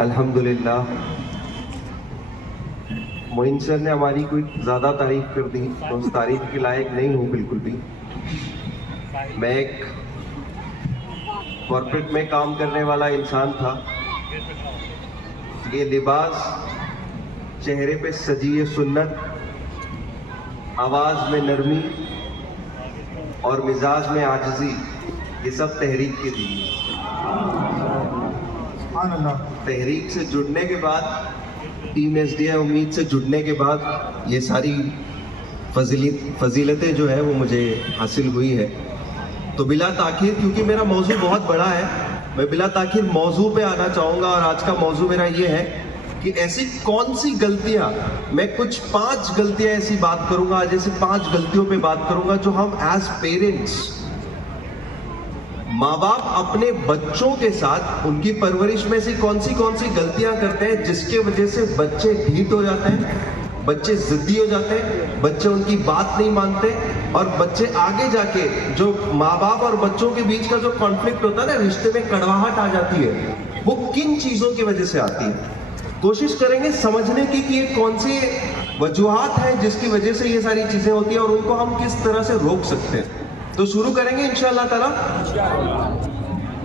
अल्हम्दुलिल्लाह, मोइन सर ने हमारी कोई ज़्यादा तारीफ कर दी तो उस तारीफ के लायक नहीं हूँ बिल्कुल भी। मैं एक कॉर्पोरेट में काम करने वाला इंसान था। ये लिबास, चेहरे पे सजी ये सुन्नत, आवाज़ में नरमी और मिजाज में आजिज़ी, ये सब तहरीक के दिए। तहरीक से जुड़ने के बाद, टीम एसडीआई उम्मीद से जुड़ने के बाद ये सारी फजीलतें जो है वो मुझे हासिल हुई है। तो बिला ताखीर, क्योंकि मेरा मौजू बहुत बड़ा है, मैं बिला ताखीर मौजू पे आना चाहूँगा। और आज का मौजू मेरा ये है कि ऐसी कौन सी गलतियाँ, मैं कुछ 5 गलतियाँ ऐसी बात करूँगा, आज ऐसी 5 गलतियों पे बात करूँगा जो हम एज पेरेंट्स, माँ बाप अपने बच्चों के साथ उनकी परवरिश में से कौन सी गलतियां करते हैं जिसके वजह से बच्चे ढीठ हो जाते हैं, बच्चे जिद्दी हो जाते हैं, बच्चे उनकी बात नहीं मानते और बच्चे आगे जाके जो माँ बाप और बच्चों के बीच का जो कॉन्फ्लिक्ट होता है ना, रिश्ते में कड़वाहट आ जाती है, वो किन चीजों की वजह से आती है। कोशिश करेंगे समझने की कि ये कौन सी वजूहात हैं जिसकी वजह से ये सारी चीजें होती हैं और उनको हम किस तरह से रोक सकते हैं। तो शुरू करेंगे इंशाअल्लाह ताला।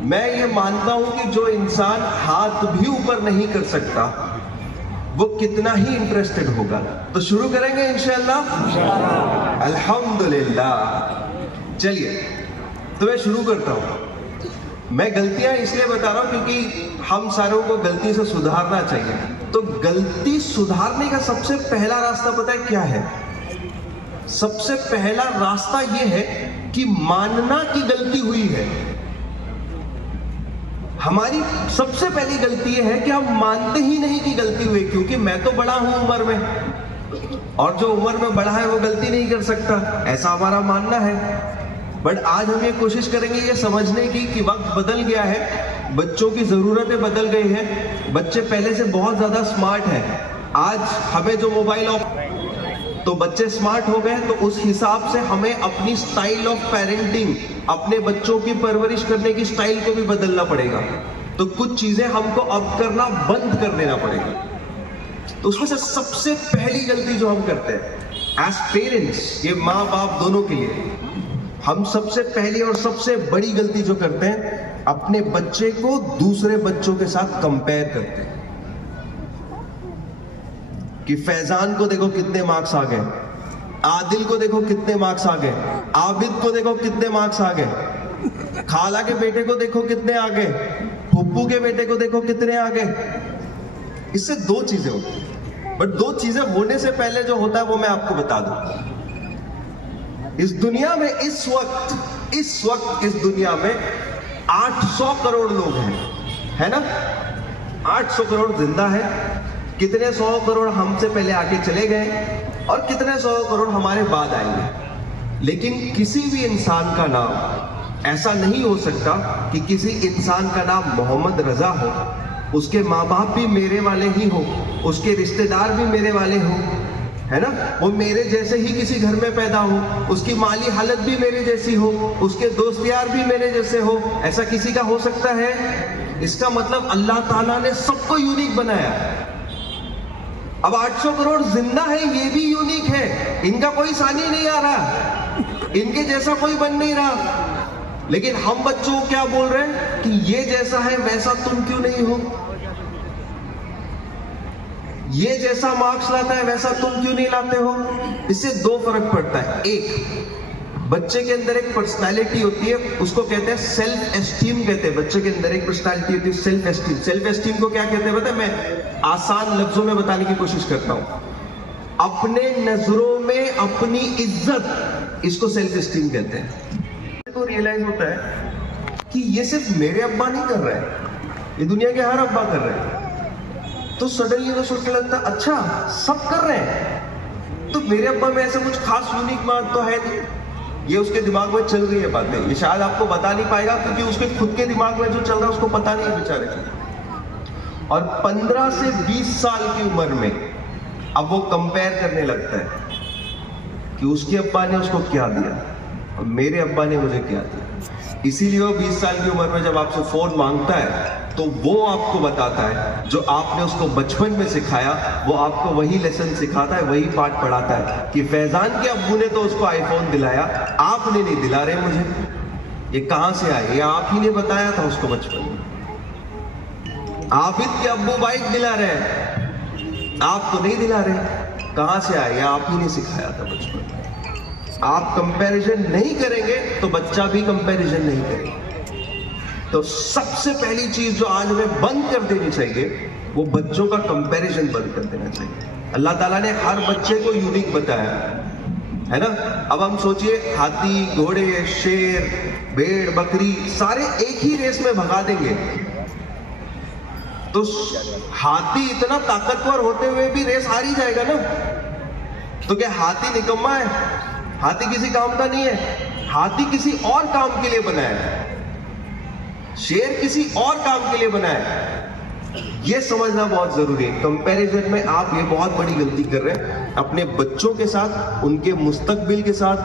मैं ये मानता हूं कि जो इंसान हाथ भी ऊपर नहीं कर सकता वो कितना ही इंटरेस्टेड होगा। तो शुरू करेंगे इंशाअल्लाह। अल्हम्दुलिल्लाह। चलिए, तो मैं शुरू करता हूं। मैं गलतियां इसलिए बता रहा हूं क्योंकि हम सारों को गलती से सुधारना चाहिए। तो गलती सुधारने का सबसे पहला रास्ता पता है क्या है? सबसे पहला रास्ता यह है कि मानना कि गलती हुई है। हमारी सबसे पहली गलती यह है कि हम मानते ही नहीं कि गलती हुई, क्योंकि मैं तो बड़ा हूं उम्र में और जो उम्र में बड़ा है वो गलती नहीं कर सकता, ऐसा हमारा मानना है। बट आज हम ये कोशिश करेंगे ये समझने की कि वक्त बदल गया है, बच्चों की जरूरतें बदल गई हैं, बच्चे पहले से बहुत ज्यादा स्मार्ट हैं। आज हमें जो मोबाइल तो बच्चे स्मार्ट हो गए, तो उस हिसाब से हमें अपनी स्टाइल ऑफ पेरेंटिंग, अपने बच्चों की परवरिश करने की स्टाइल को भी बदलना पड़ेगा। तो कुछ चीजें हमको अब करना बंद कर देना पड़ेगा। तो उसमें से सबसे पहली गलती जो हम करते हैं एज पेरेंट्स, ये माँ बाप दोनों के लिए, हम सबसे पहली और सबसे बड़ी गलती जो करते हैं, अपने बच्चे को दूसरे बच्चों के साथ कंपेयर करते हैं कि फैजान को देखो कितने मार्क्स आ गए, आदिल को देखो कितने मार्क्स आ गए, आबिद को देखो कितने मार्क्स आ गए, खाला के बेटे को देखो कितने आ गए, फुप्पू के बेटे को देखो कितने आ गए। इससे 2 चीजें होती हैं, बट 2 चीजें होने से पहले जो होता है वो मैं आपको बता दूं। इस दुनिया में इस वक्त इस दुनिया में 800 करोड़ लोग हैं, है ना? 800 करोड़ जिंदा है, कितने 100 करोड़ हमसे पहले आके चले गए और कितने 100 करोड़ हमारे बाद आएंगे। लेकिन किसी भी इंसान का नाम ऐसा नहीं हो सकता कि किसी इंसान का नाम मोहम्मद रजा हो, उसके माँ बाप भी मेरे वाले ही हो, उसके रिश्तेदार भी मेरे वाले हो, है ना? वो मेरे जैसे ही किसी घर में पैदा हो, उसकी माली हालत भी मेरे जैसी हो, उसके दोस्त यार भी मेरे जैसे हो। ऐसा किसी का हो सकता है? इसका मतलब अल्लाह ताला ने सबको यूनिक बनाया। अब 800 करोड़ जिंदा है, ये भी यूनिक है, इनका कोई सानी नहीं आ रहा, इनके जैसा कोई बन नहीं रहा। लेकिन हम बच्चों को क्या बोल रहे हैं कि ये जैसा है वैसा तुम क्यों नहीं हो, ये जैसा मार्क्स लाता है वैसा तुम क्यों नहीं लाते हो। इससे 2 फर्क पड़ता है। एक, बच्चे के अंदर एक पर्सनालिटी होती है, उसको कहते हैं सेल्फ एस्टीम कहते हैं। बच्चे के अंदर एक पर्सनालिटी होती है सेल्फ एस्टीम। सेल्फ एस्टीम को क्या कहते हैं पता है? मैं आसान लफ्जों में बताने की कोशिश करता हूं। अपने नजरों में अपनी इज्जत, इसको सेल्फ एस्टीम कहते हैं। तो रियलाइज होता है कि ये सिर्फ मेरे अब्बा नहीं कर रहे हैं, ये दुनिया के हर अब्बा कर रहे हैं। तो सडनली तो सोचने लगता अच्छा सब कर रहे हैं, तो मेरे अब्बा में ऐसा कुछ खास यूनिक बात तो है नहीं। ये उसके दिमाग में चल रही है बातें, ये शायद आपको बता नहीं पाएगा क्योंकि उसके खुद के दिमाग में जो चल रहा है उसको पता नहीं है बेचारे को। और 15 से 20 साल की उम्र में अब वो कंपेयर करने लगता है कि उसके अब्बा ने उसको क्या दिया और मेरे अब्बा ने मुझे क्या दिया। इसीलिए वो 20 साल की उम्र में जब आपसे फोन मांगता है तो वो आपको बताता है जो आपने उसको बचपन में सिखाया, वो आपको वही लेसन सिखाता है, वही पाठ पढ़ाता है कि फैजान के अब्बू ने तो उसको आईफोन दिलाया, आपने नहीं दिला रहे मुझे। ये कहां से आए? ये आप ही ने बताया था उसको बचपन में। आबिद के अब्बू बाइक दिला रहे हैं, आप तो नहीं दिला रहे। कहां से आए? ये आप ही ने सिखाया था बचपन में। आप कंपैरिजन नहीं करेंगे तो बच्चा भी कंपैरिजन नहीं करेगा। तो सबसे पहली चीज जो आज हमें बंद कर देनी चाहिए वो बच्चों का कंपैरिजन बंद कर देना चाहिए। अल्लाह ताला ने हर बच्चे को यूनिक बताया है ना। अब हम सोचिए, हाथी, घोड़े, शेर, भेड़, बकरी सारे एक ही रेस में भगा देंगे तो हाथी इतना ताकतवर होते हुए भी रेस हार ही जाएगा ना। तो क्या हाथी निकम्मा है? हाथी किसी काम का नहीं है। हाथी किसी और काम के लिए बना है, शेर किसी और काम के लिए बना है। यह समझना बहुत जरूरी है। कंपैरिजन में आप ये बहुत बड़ी गलती कर रहे हैं अपने बच्चों के साथ, उनके मुस्तकबिल के साथ।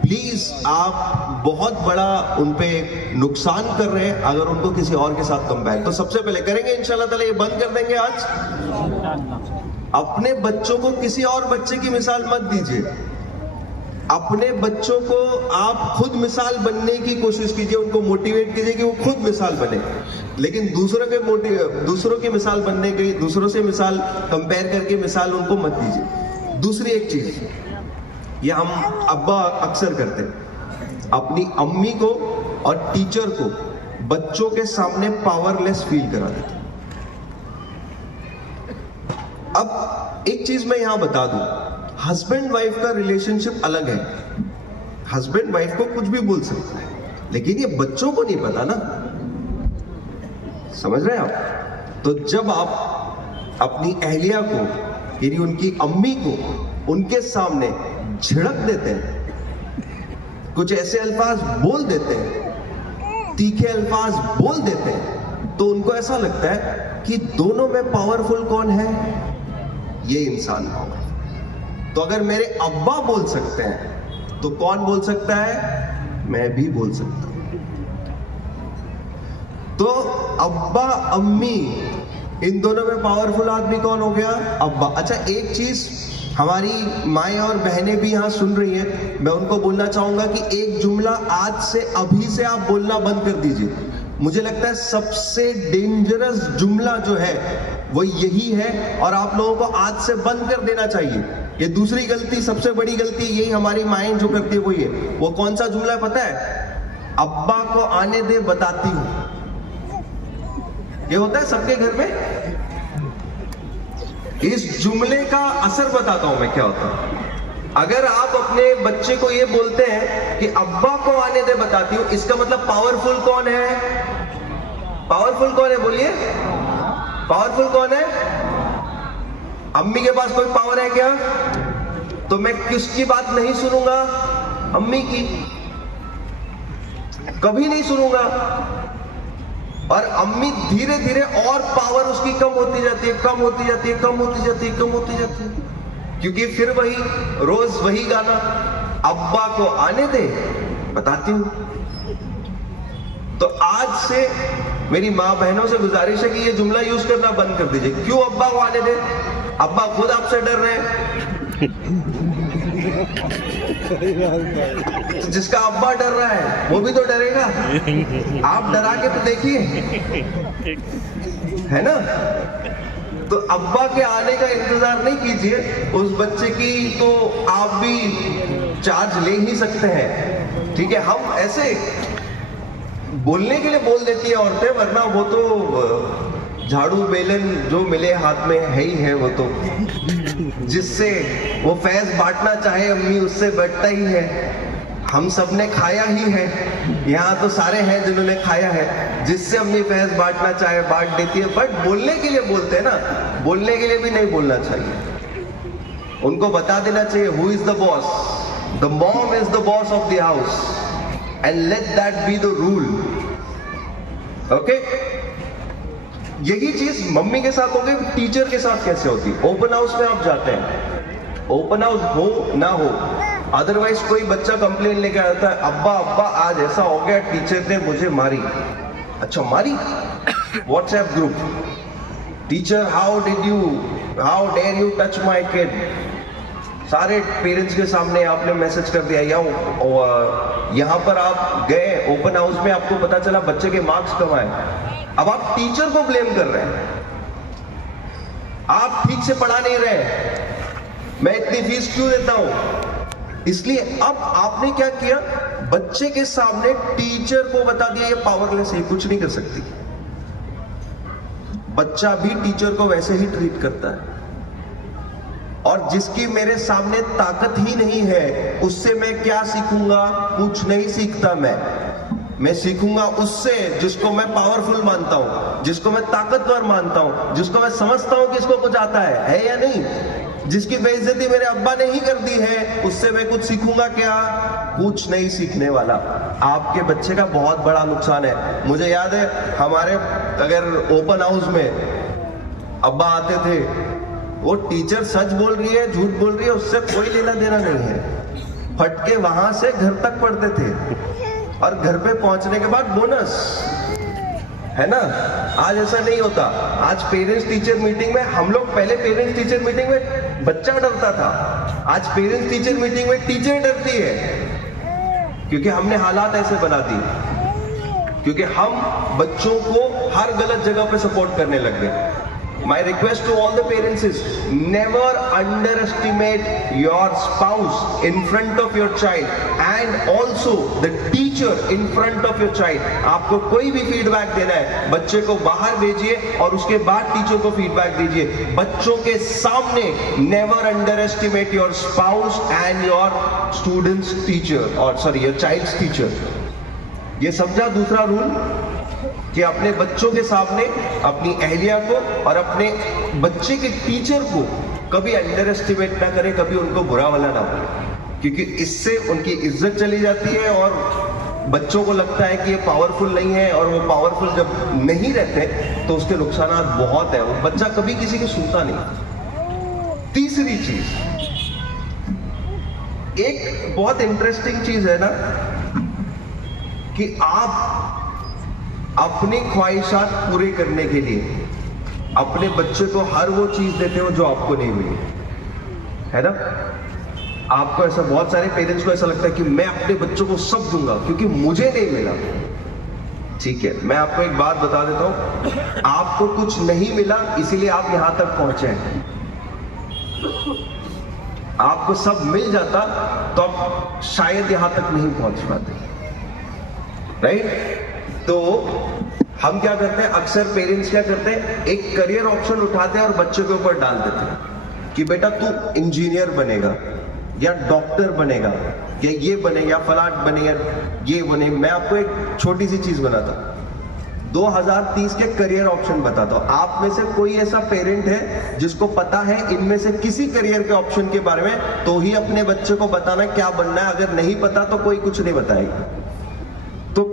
प्लीज आप बहुत बड़ा उन पे नुकसान कर रहे हैं अगर उनको किसी और के साथ कंपेयर। तो सबसे पहले करेंगे इंशाल्लाह ताला, ये बंद कर देंगे आज। अपने बच्चों को किसी और बच्चे की मिसाल मत दीजिए। अपने बच्चों को आप खुद मिसाल बनने की कोशिश कीजिए, उनको मोटिवेट कीजिए कि वो खुद मिसाल बने। लेकिन दूसरों की मिसाल बनने की, दूसरों से मिसाल कंपेयर करके मिसाल उनको मत दीजिए। दूसरी एक चीज ये हम अब्बा अक्सर करते हैं, अपनी अम्मी को और टीचर को बच्चों के सामने पावरलेस फील करा देते हैं। अब एक चीज मैं यहां बता दूं, हस्बैंड वाइफ का रिलेशनशिप अलग है। हस्बैंड वाइफ को कुछ भी बोल सकता है, लेकिन ये बच्चों को नहीं पता ना। समझ रहे हैं आप? तो जब आप अपनी अहलिया को यानी उनकी अम्मी को उनके सामने झिड़क देते हैं, कुछ ऐसे अल्फाज बोल देते हैं, तीखे अल्फाज बोल देते हैं, तो उनको ऐसा लगता है कि दोनों में पावरफुल कौन है? ये इंसान पावरफुल। तो अगर मेरे अब्बा बोल सकते हैं तो कौन बोल सकता है? मैं भी बोल सकता हूं। तो अब्बा अम्मी इन दोनों में पावरफुल आदमी कौन हो गया? अब्बा। अच्छा, एक चीज हमारी माएं और बहनें भी यहां सुन रही हैं, मैं उनको बोलना चाहूंगा कि एक जुमला आज से अभी से आप बोलना बंद कर दीजिए। मुझे लगता है सबसे डेंजरस जुमला जो है वो यही है और आप लोगों को आज से बंद कर देना चाहिए। ये दूसरी गलती, सबसे बड़ी गलती यही हमारी माएं जो करती है वही है। वो कौन सा जुमला है पता है? अब्बा को आने दे बताती हूं। ये होता है सबके घर में। इस जुमले का असर बताता हूं मैं क्या होता है। अगर आप अपने बच्चे को ये बोलते हैं कि अब्बा को आने दे बताती हूं, इसका मतलब पावरफुल कौन है? पावरफुल कौन है? बोलिए, पावरफुल कौन है? अम्मी के पास कोई पावर है क्या? तो मैं किसकी बात नहीं सुनूंगा? अम्मी की। कभी नहीं सुनूंगा। और अम्मी धीरे धीरे और पावर उसकी कम होती जाती है, कम होती जाती है, कम होती जाती है, कम होती जाती है, क्योंकि फिर वही रोज वही गाना, अब्बा को आने दे बताती हूं। तो आज से मेरी माँ बहनों से गुजारिश है कि ये जुमला यूज करना बंद कर दीजिए। क्यों अब्बा को आने दे? अब्बा खुद आपसे डर रहे हैं। तो जिसका अब्बा डर रहा है वो भी तो डरेगा। आप डरा के तो देखिए, है ना? तो अब्बा के आने का इंतजार नहीं कीजिए। उस बच्चे की तो आप भी चार्ज ले ही सकते हैं, ठीक है? हम ऐसे बोलने के लिए बोल देती है औरतें, वरना वो तो झाड़ू बेलन जो मिले हाथ में है ही है। वो तो जिससे वो फैज बांटना चाहे अम्मी, उससे बैठता ही है। हम सब ने खाया ही है, यहाँ तो सारे हैं जिन्होंने खाया है। जिससे अम्मी फैज बांटना चाहे बांट देती है। बट बोलने के लिए बोलते हैं ना, बोलने के लिए भी नहीं बोलना चाहिए। उनको बता देना चाहिए who is the boss. The mom is the boss of the house and let that be the rule. Okay, यही चीज मम्मी के साथ हो गई। टीचर के साथ कैसे होती? ओपन हाउस में आप जाते हैं, ओपन हाउस हो ना हो, अदरवाइज कोई बच्चा कंप्लेन लेके आता है, अब्बा अब्बा आज ऐसा हो गया, टीचर ने मुझे मारी। अच्छा मारी? WhatsApp group. Teacher, how dare you touch my kid? सारे पेरेंट्स के सामने आपने मैसेज कर दिया, या यहाँ पर आप गए ओपन हाउस में, आपको पता चला बच्चे के मार्क्स कम आए, अब आप टीचर को ब्लेम कर रहे हैं, आप ठीक से पढ़ा नहीं रहे, मैं इतनी फीस क्यों देता हूं। इसलिए अब आपने क्या किया, बच्चे के सामने टीचर को बता दिया ये पावरलेस है, कुछ नहीं कर सकती। बच्चा भी टीचर को वैसे ही ट्रीट करता है, और जिसकी मेरे सामने ताकत ही नहीं है उससे मैं क्या सीखूंगा, कुछ नहीं सीखता। मैं सीखूंगा उससे जिसको मैं पावरफुल मानता हूं, जिसको मैं ताकतवर मानता हूं, जिसको मैं समझता हूं कि इसको कुछ आता है या नहीं। जिसकी बेइज्जती मेरे अब्बा ने ही कर दी है, उससे मैं कुछ सीखूंगा क्या, कुछ नहीं सीखने वाला। आपके बच्चे का बहुत बड़ा नुकसान है। मुझे याद है हमारे अगर ओपन हाउस में अब्बा आते थे, वो टीचर सच बोल रही है झूठ बोल रही है उससे कोई लेना देना नहीं है, फटके वहां से घर तक पढ़ते थे, और घर पे पहुंचने के बाद बोनस, है ना। आज ऐसा नहीं होता। आज पेरेंट्स टीचर मीटिंग में, हम लोग पहले पेरेंट्स टीचर मीटिंग में बच्चा डरता था, आज पेरेंट्स टीचर मीटिंग में टीचर डरती है, क्योंकि हमने हालात ऐसे बना दिए, क्योंकि हम बच्चों को हर गलत जगह पे सपोर्ट करने लग गए। My request to all the parents is never underestimate your spouse in front of your child and also the teacher in front of your child. आपको कोई भी फीडबैक देना है, बच्चे को बाहर भेजिए और उसके बाद टीचर को फीडबैक दीजिए। बच्चों के सामने never underestimate your spouse and your student's teacher, or sorry, your child's teacher. ये समझा दूसरा रूल, कि अपने बच्चों के सामने अपनी अहलिया को और अपने बच्चे के टीचर को कभी अंडर एस्टिमेट ना करें, कभी उनको बुरा वाला ना बोले, क्योंकि इससे उनकी इज्जत चली जाती है और बच्चों को लगता है कि ये पावरफुल नहीं है, और वो पावरफुल जब नहीं रहते तो उसके नुकसान बहुत है, वो बच्चा कभी किसी की सुनता नहीं। तीसरी चीज, एक बहुत इंटरेस्टिंग चीज है ना, कि आप अपनी ख्वाहिशात पूरे करने के लिए अपने बच्चे को हर वो चीज देते हो जो आपको नहीं मिली, है ना। आपको ऐसा, बहुत सारे पेरेंट्स को ऐसा लगता है कि मैं अपने बच्चों को सब दूंगा क्योंकि मुझे नहीं मिला। ठीक है, मैं आपको एक बात बता देता हूं, आपको कुछ नहीं मिला इसीलिए आप यहां तक पहुंचे हैं। आपको सब मिल जाता तो आप शायद यहां तक नहीं पहुंच पाते, राइट। तो हम क्या करते हैं, अक्सर पेरेंट्स क्या करते हैं, एक करियर ऑप्शन उठाते हैं और बच्चे के ऊपर डाल देते हैं कि बेटा तू इंजीनियर बनेगा या डॉक्टर बनेगा या ये बनेगा या फलाट बनेगा, ये बने। मैं आपको एक छोटी सी चीज बनाता हूं, 2030 के करियर ऑप्शन बताता हूं। आप में से कोई ऐसा पेरेंट है जिसको पता है इनमें से किसी करियर के ऑप्शन के बारे में, तो ही अपने बच्चे को बताना क्या बनना है। अगर नहीं पता तो कोई कुछ नहीं बताएगा। तो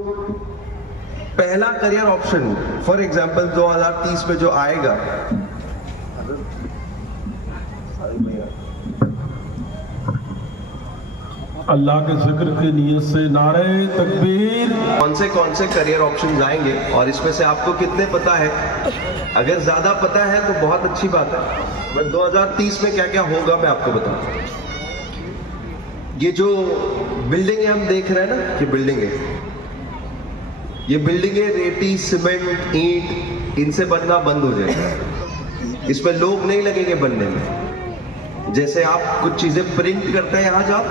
पहला करियर ऑप्शन फॉर एग्जांपल 2030 में जो आएगा, अल्लाह के जिक्र की नियत से नारे तकबीर। कौन से करियर ऑप्शन आएंगे और इसमें से आपको कितने पता है? अगर ज्यादा पता है तो बहुत अच्छी बात है। मैं 2030 में क्या क्या होगा मैं आपको बताऊं। ये जो बिल्डिंग हम देख रहे हैं ना, ये बिल्डिंग है, ये बिल्डिंगें रेती, सीमेंट, ईंट, इनसे बनना बंद हो जाएगा। इसमें लोग नहीं लगेंगे बनने में। जैसे आप कुछ चीजें प्रिंट करते हैं यहाँ जाओ,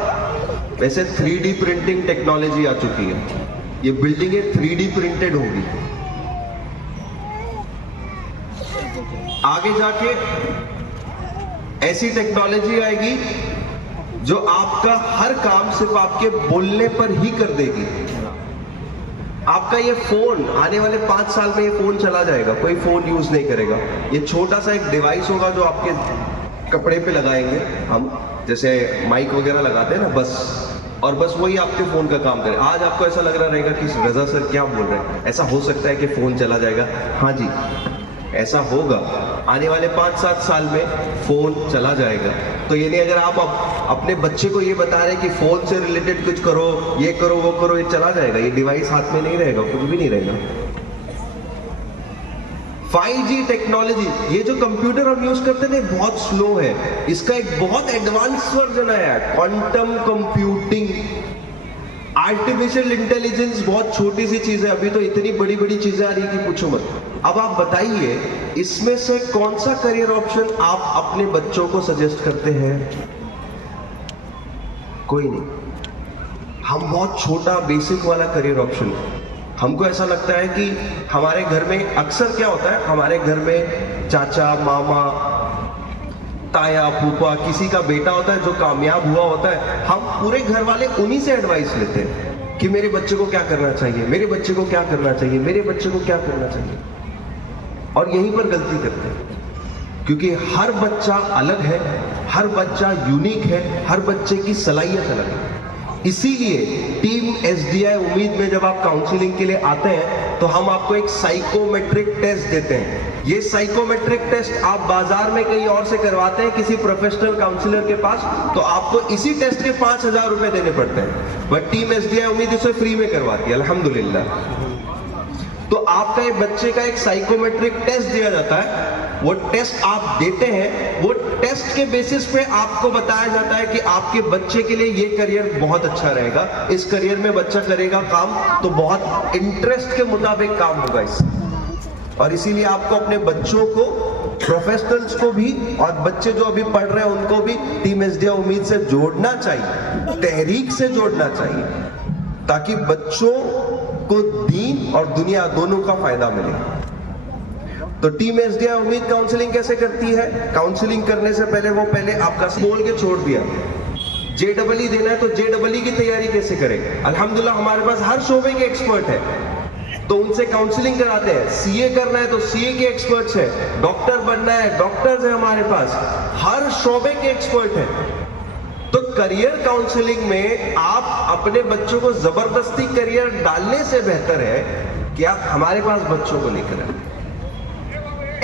वैसे 3D प्रिंटिंग टेक्नोलॉजी आ चुकी है। ये बिल्डिंगें 3D प्रिंटेड होगी। आगे जाके ऐसी टेक्नोलॉजी आएगी जो आपका हर काम सिर्फ आपके बोलने पर ही कर देगी। आपका ये फोन आने वाले 5 साल में ये फोन चला जाएगा, कोई फोन यूज नहीं करेगा। ये छोटा सा एक डिवाइस होगा जो आपके कपड़े पे लगाएंगे हम, जैसे माइक वगैरह लगाते हैं ना, बस, और बस वही आपके फोन का काम करे। आज आपको ऐसा लग रहा रहेगा कि रजा सर क्या बोल रहे हैं, ऐसा हो सकता है कि फोन चला जाएगा। हाँ जी, ऐसा होगा। आने वाले 5-7 साल में फोन चला जाएगा। तो ये नहीं, अगर आप अपने बच्चे को ये बता रहे कि फोन से रिलेटेड कुछ करो, ये करो, वो करो, ये चला जाएगा। ये डिवाइस हाथ में नहीं रहेगा, कुछ भी नहीं रहेगा। 5G टेक्नोलॉजी, ये जो कंप्यूटर हम यूज करते थे बहुत स्लो है, इसका एक बहुत एडवांस वर्जन आया है, क्वांटम कंप्यूटिंग, आर्टिफिशियल इंटेलिजेंस। बहुत छोटी सी चीज है, अभी तो इतनी बड़ी बड़ी चीजें आ रही है कि पूछो मत। अब आप बताइए इसमें से कौन सा करियर ऑप्शन आप अपने बच्चों को सजेस्ट करते हैं? कोई नहीं। हम बहुत छोटा बेसिक वाला करियर ऑप्शन, हमको ऐसा लगता है कि हमारे घर में अक्सर क्या होता है, हमारे घर में चाचा मामा ताया फूफा किसी का बेटा होता है जो कामयाब हुआ होता है, हम पूरे घर वाले उन्हीं से एडवाइस लेते हैं कि मेरे बच्चे को क्या करना चाहिए, मेरे बच्चे को क्या करना चाहिए, मेरे बच्चे को क्या करना चाहिए। और यहीं पर गलती करते हैं, क्योंकि हर बच्चा अलग है, हर बच्चा यूनिक है, हर बच्चे की सलाहियत अलग है। इसीलिए टीम SDI उम्मीद में जब आप काउंसलिंग के लिए आते हैं तो हम आपको एक साइकोमेट्रिक टेस्ट देते हैं। ये साइकोमेट्रिक टेस्ट आप बाजार में कहीं और से करवाते हैं किसी प्रोफेशनल काउंसलर के पास, तो आपको इसी टेस्ट के 5,000 रुपए देने पड़ते हैं, बट टीम SDI उम्मीद इसे फ्री में करवाती है, अल्हम्दुलिल्लाह। तो आपका एक बच्चे का एक साइकोमेट्रिक टेस्ट दिया जाता है, वो टेस्ट आप देते हैं, वो टेस्ट के बेसिस पे आपको बताया जाता है कि आपके बच्चे के लिए ये करियर बहुत अच्छा रहेगा, इस करियर में बच्चा करेगा काम तो बहुत इंटरेस्ट के मुताबिक काम होगा इससे। और इसीलिए आपको अपने बच्चों को, प्रोफेशनल्स को भी और बच्चे जो अभी पढ़ रहे हैं उनको भी टीम SDI उम्मीद से जोड़ना चाहिए, तहरीक से जोड़ना चाहिए, ताकि बच्चों को दीन और दुनिया दोनों का फायदा मिले। तो टीम SDI उम्मीद काउंसलिंग कैसे करती है? काउंसलिंग करने से पहले आपका बोल के छोड़ दिया, JEE देना है तो JEE की तैयारी कैसे करें? अल्हम्दुलिल्लाह हमारे पास हर शोबे के एक्सपर्ट है, तो उनसे काउंसलिंग कराते हैं। CA करना है तो CA के एक्सपर्ट्स है, डॉक्टर बनना है डॉक्टर्स है हमारे पास, हर शोबे के एक्सपर्ट है। तो करियर काउंसलिंग में आप अपने बच्चों को जबरदस्ती करियर डालने से बेहतर है कि आप हमारे पास बच्चों को लेकर आए।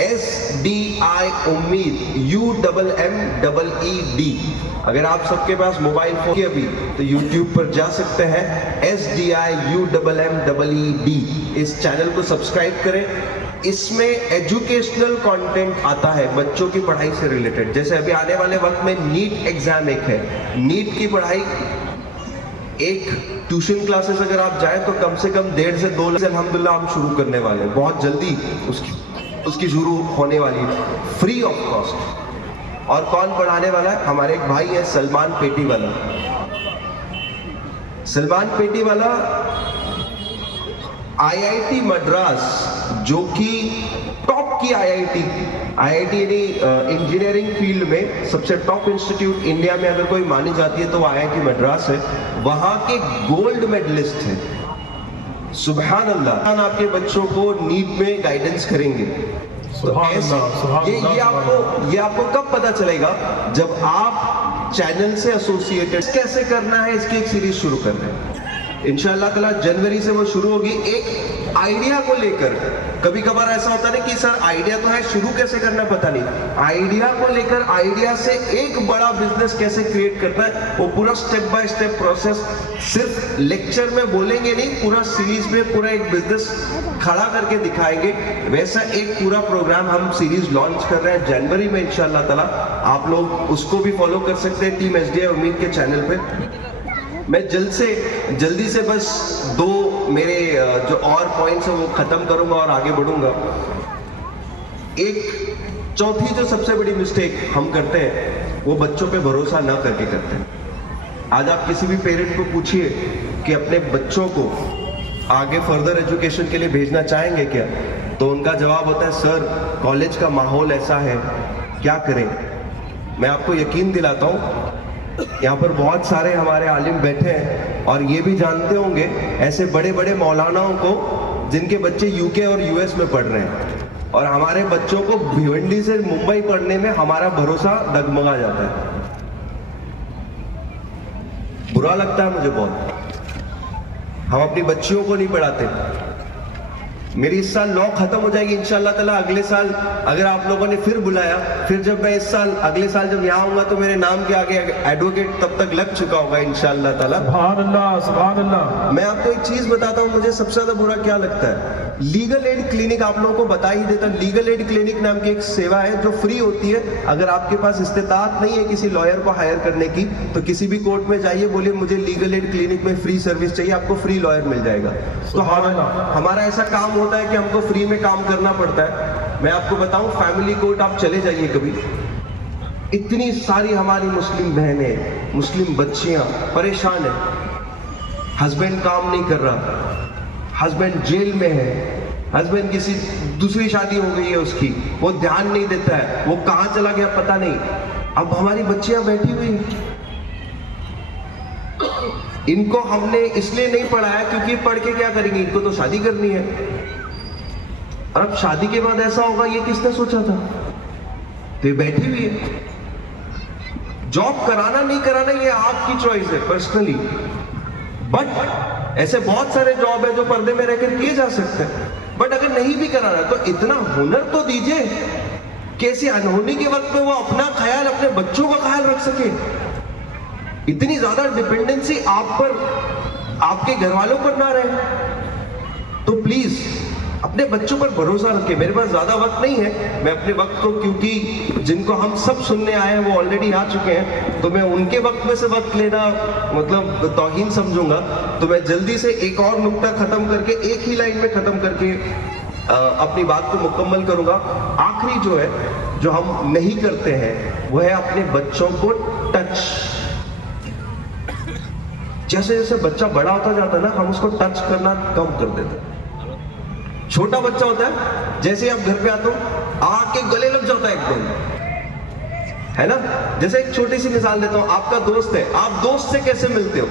SDI उम्मीद UMMED। अगर आप सबके पास मोबाइल फोन की अभी तो YouTube पर जा सकते हैं, SDI UMMED, इस चैनल को सब्सक्राइब करें। इसमें एजुकेशनल कंटेंट आता है बच्चों की पढ़ाई से रिलेटेड। जैसे अभी आने वाले वक्त में नीट एग्जाम एक है, नीट की पढ़ाई, एक ट्यूशन क्लासेस अगर आप जाएं तो कम से कम 1.5 से 2 लाख अल्हम्दुलिल्लाह हम शुरू करने वाले हैं, बहुत जल्दी उसकी शुरू होने वाली है, फ्री ऑफ कॉस्ट। और कौन पढ़ाने वाला है? हमारे एक भाई है सलमान पेटीवाला। सलमान पेटीवाला IIT मद्रास, जो कि टॉप की IIT यानी इंजीनियरिंग फील्ड में सबसे टॉप इंस्टीट्यूट इंडिया में अगर कोई मानी जाती है तो IIT मद्रास है, वहां के गोल्ड मेडलिस्ट है। सुभान अल्लाह, आपके बच्चों को नीट में गाइडेंस करेंगे। तो ये आपको कब पता चलेगा? जब आप चैनल से एसोसिएटेड कैसे करना है इसकी एक सीरीज शुरू कर रहे हैं। इंशाअल्लाह ताला जनवरी से वो शुरू होगी, एक आइडिया को लेकर। कभी कभार ऐसा होता है कि सर आइडिया तो है, शुरू कैसे करना पता नहीं। आइडिया को लेकर, आइडिया से एक बड़ा बिजनेस कैसे क्रिएट करना है, वो पूरा स्टेप बाय स्टेप प्रोसेस सिर्फ लेक्चर में बोलेंगे नहीं, पूरा सीरीज में पूरा एक बिजनेस खड़ा करके दिखाएंगे। वैसा एक पूरा प्रोग्राम हम सीरीज लॉन्च कर रहे हैं जनवरी में इंशाअल्लाह ताला। आप लोग उसको भी फॉलो कर सकते हैं टीम SDI उम्मीद के चैनल पे। मैं जल्दी से बस 2 मेरे जो और पॉइंट्स है वो खत्म करूंगा और आगे बढ़ूंगा। एक चौथी जो सबसे बड़ी मिस्टेक हम करते हैं वो बच्चों पे भरोसा ना करके करते हैं। आज आप किसी भी पेरेंट को पूछिए कि अपने बच्चों को आगे फर्दर एजुकेशन के लिए भेजना चाहेंगे क्या, तो उनका जवाब होता है सर कॉलेज का माहौल ऐसा है, क्या करें। मैं आपको यकीन दिलाता हूँ, यहाँ पर बहुत सारे हमारे आलिम बैठे हैं और ये भी जानते होंगे ऐसे बड़े बड़े मौलानाओं को जिनके बच्चे UK और US में पढ़ रहे हैं, और हमारे बच्चों को भिवंडी से मुंबई पढ़ने में हमारा भरोसा डगमगा जाता है। बुरा लगता है मुझे बहुत, हम अपनी बच्चियों को नहीं पढ़ाते। मेरी इस साल लॉ खत्म हो जाएगी इंशाल्लाह ताला। अगले साल अगर आप लोगों ने फिर बुलाया, फिर जब मैं इस साल अगले साल जब यहाँ आऊंगा तो मेरे नाम के आगे एडवोकेट तब तक लग चुका होगा इंशाल्लाह ताला। सुभान अल्लाह, सुभान अल्लाह। मैं आपको एक चीज बताता हूँ, मुझे सबसे ज्यादा बुरा क्या लगता है, लीगल एड क्लिनिक आप लोगों को बता ही देता। लीगल एड क्लिनिक नाम की एक सेवा है जो फ्री होती है। अगर आपके पास इस्तेताअत नहीं है किसी लॉयर को हायर करने की, तो किसी भी कोर्ट में जाइए, बोलिए मुझे लीगल एड क्लिनिक में फ्री सर्विस चाहिए, आपको फ्री लॉयर मिल जाएगा। तो हमारा ऐसा काम होता है कि हमको फ्री में काम करना पड़ता है। मैं आपको बताऊं, फैमिली कोर्ट आप चले जाइए कभी, इतनी सारी हमारी मुस्लिम बहनें, मुस्लिम बच्चियां परेशान है। हस्बैंड काम नहीं कर रहा, हस्बैंड जेल में है, हस्बैंड किसी दूसरी शादी हो गई है उसकी, वो ध्यान नहीं देता है, वो कहां चला गया पता नहीं। अब हमारी बच्चियां बैठी हुई हैं, इनको हमने इसलिए नहीं पढ़ाया क्योंकि पढ़ के क्या करेंगे, इनको तो शादी करनी है। और अब शादी के बाद ऐसा होगा, ये किसने सोचा था? तो ये बैठी हुई है। जॉब कराना नहीं कराना ये आपकी चॉइस है पर्सनली, बट ऐसे बहुत सारे जॉब है जो पर्दे में रहकर किए जा सकते हैं। बट अगर नहीं भी कराना तो इतना हुनर तो दीजिए कि ऐसी अनहोनी के वक्त में वो अपना ख्याल, अपने बच्चों का ख्याल रख सके। इतनी ज्यादा डिपेंडेंसी आप पर, आपके घर वालों पर ना रहे। तो प्लीज अपने बच्चों पर भरोसा रखें। मेरे पास ज्यादा वक्त नहीं है, मैं अपने वक्त को, क्योंकि जिनको हम सब सुनने आए हैं वो ऑलरेडी आ चुके हैं, तो मैं उनके वक्त में से वक्त लेना मतलब तौहीन समझूंगा। तो मैं जल्दी से एक और नुक्ता खत्म करके, एक ही लाइन में खत्म करके अपनी बात को मुकम्मल करूंगा। आखिरी जो है, जो हम नहीं करते हैं, वो है अपने बच्चों को टच। जैसे जैसे बच्चा बड़ा होता जाता है ना, हम उसको टच करना कम कर देते हैं। छोटा बच्चा होता है, जैसे आप घर पे आते हो आके गले लग जाता है एकदम, है ना। जैसे एक छोटी सी मिसाल देता हूं, आपका दोस्त है, आप दोस्त से कैसे मिलते हो?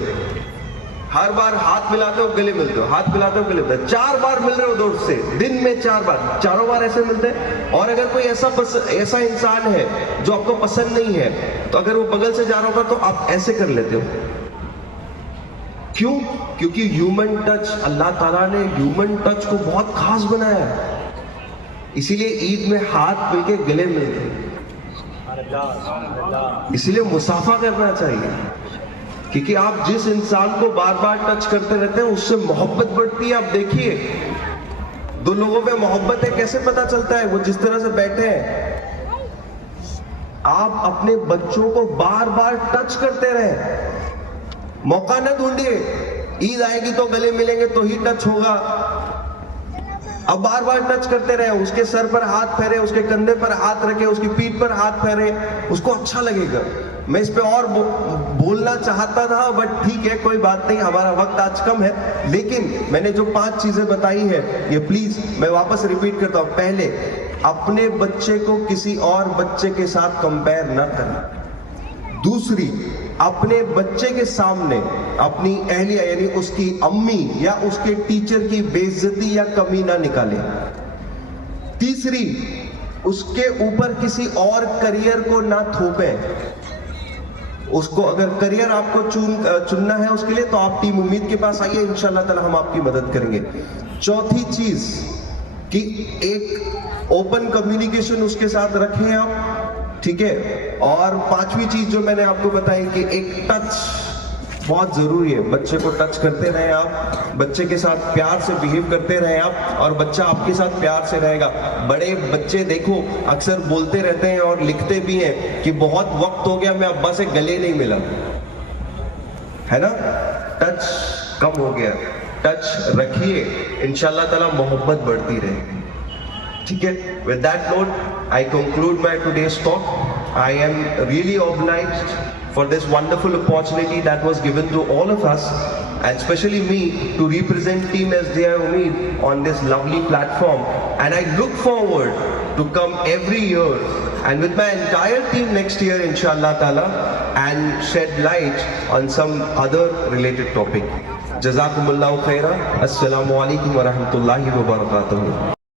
हर बार हाथ मिलाते हो, गले मिलते हो, हाथ मिलाते हो, गले मिलते हो। 4 बार मिल रहे हो दोस्त से, दिन में 4 बार, चारों बार ऐसे मिलते हैं। और अगर कोई ऐसा इंसान है जो आपको पसंद नहीं है, तो अगर वो बगल से जा रहा होगा तो आप ऐसे कर लेते हो। क्यों? क्योंकि ह्यूमन टच, अल्लाह ताला ने ह्यूमन टच को बहुत खास बनाया है। इसीलिए ईद में हाथ मिलके गले मिलते हैं, इसीलिए मुसाफा करना चाहिए। क्योंकि आप जिस इंसान को बार बार टच करते रहते हैं उससे मोहब्बत बढ़ती है। आप देखिए, दो लोगों में मोहब्बत है कैसे पता चलता है? वो जिस तरह से बैठे हैं। आप अपने बच्चों को बार बार टच करते रहे, मौका न ढूंढिए। ईद आएगी तो गले मिलेंगे तो ही टच होगा। अब बार बार टच करते रहे, उसके सर पर हाथ फेरे, उसके कंधे पर हाथ रखे, उसकी पीठ पर हाथ फेरे, उसको अच्छा लगेगा। मैं इस पे और बोलना चाहता था, बट ठीक है, कोई बात नहीं, हमारा वक्त आज कम है। लेकिन मैंने जो 5 चीजें बताई है, ये प्लीज मैं वापस रिपीट करता हूं। पहले, अपने बच्चे को किसी और बच्चे के साथ कंपेयर न करना। दूसरी, अपने बच्चे के सामने अपनी अहलिया यानी उसकी अम्मी या उसके टीचर की बेइज्जती या कमी ना निकाले। तीसरी, उसके ऊपर किसी और करियर को ना थोपे। उसको अगर करियर आपको चुनना है उसके लिए, तो आप टीम उम्मीद के पास आइए, इंशाल्लाह ताला हम आपकी मदद करेंगे। चौथी चीज कि एक ओपन कम्युनिकेशन उसके साथ रखें आप, ठीक है। और 5वीं चीज जो मैंने आपको बताई कि एक टच बहुत जरूरी है। बच्चे को टच करते रहे आप, बच्चे के साथ प्यार से बिहेव करते रहे आप, और बच्चा आपके साथ प्यार से रहेगा। बड़े बच्चे देखो अक्सर बोलते रहते हैं और लिखते भी हैं कि बहुत वक्त हो गया मैं अब्बा से गले नहीं मिला, है ना। टच कम हो गया, टच रखिए, इंशाल्लाह ताला मोहब्बत बढ़ती रहेगी, ठीक है। With that note, I conclude my today's talk. I am really obliged for this wonderful opportunity that was given to all of us, and especially me, to represent Team SDI Umeed on this lovely platform. And I look forward to come every year and with my entire team next year, inshallah ta'ala, and shed light on some other related topic. Jazakumullahu khaira. Assalamu alaikum wa rahmatullahi wa barakatuh.